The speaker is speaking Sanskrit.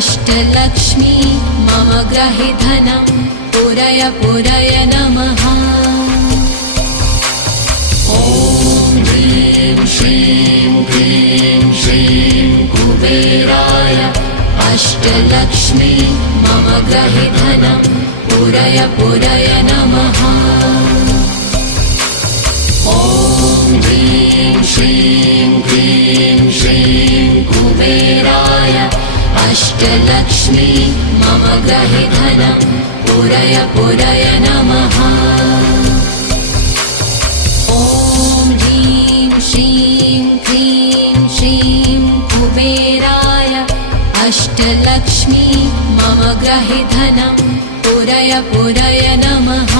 अष्टलक्ष्मी मम ग्रहे धनं पुरय पुरय नमः। ॐ ह्रीं श्रीं क्लीं श्रीं कुबेराय अष्टलक्ष्मी मम ग्रहे धनं पुरय पुरय नमः। ॐ ह्रीं श्रीं क्लीं श्रीं कुबेराय अष्टलक्ष्मी मम ग्रहे धनं पुरय पुरय नमः। ॐ ह्रीं श्रीं क्लीं श्रीं कुबेराय अष्टलक्ष्मी मम ग्रहे धनं पुरय पुरय नमः।